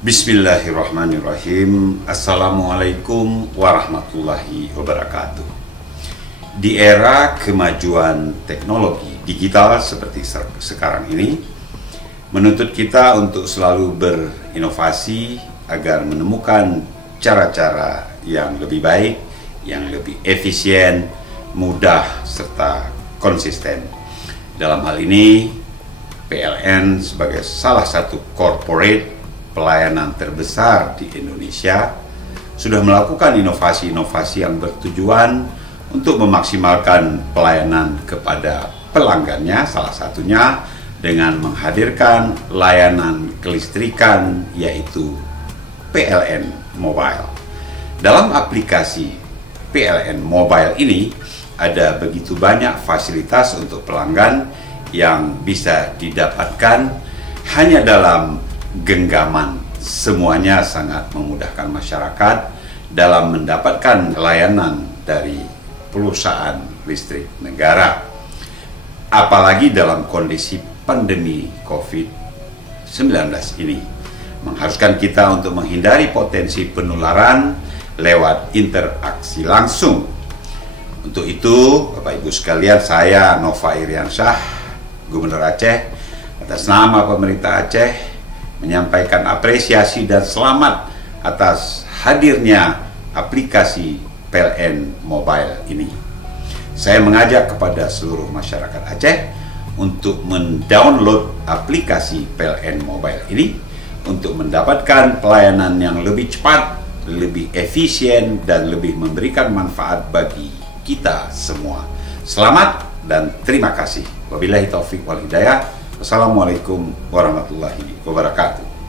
Bismillahirrahmanirrahim. Assalamualaikum warahmatullahi wabarakatuh. Di era kemajuan teknologi digital seperti sekarang ini, menuntut kita untuk selalu berinovasi agar menemukan cara-cara yang lebih baik, yang lebih efisien, mudah, serta konsisten. Dalam hal ini, PLN sebagai salah satu corporate pelayanan terbesar di Indonesia sudah melakukan inovasi-inovasi yang bertujuan untuk memaksimalkan pelayanan kepada pelanggannya, salah satunya dengan menghadirkan layanan kelistrikan yaitu PLN Mobile. Dalam aplikasi PLN Mobile ini ada begitu banyak fasilitas untuk pelanggan yang bisa didapatkan hanya dalam genggaman. Semuanya sangat memudahkan masyarakat dalam mendapatkan layanan dari perusahaan listrik negara. Apalagi dalam kondisi pandemi COVID-19 ini, mengharuskan kita untuk menghindari potensi penularan lewat interaksi langsung. Untuk itu, Bapak Ibu sekalian, saya Nova Iriansyah, Gubernur Aceh, atas nama pemerintah Aceh menyampaikan apresiasi dan selamat atas hadirnya aplikasi PLN Mobile ini. Saya mengajak kepada seluruh masyarakat Aceh untuk mendownload aplikasi PLN Mobile ini untuk mendapatkan pelayanan yang lebih cepat, lebih efisien, dan lebih memberikan manfaat bagi kita semua. Selamat dan terima kasih. Wabillahi taufik wal hidayah. Wassalamualaikum warahmatullahi wabarakatuh.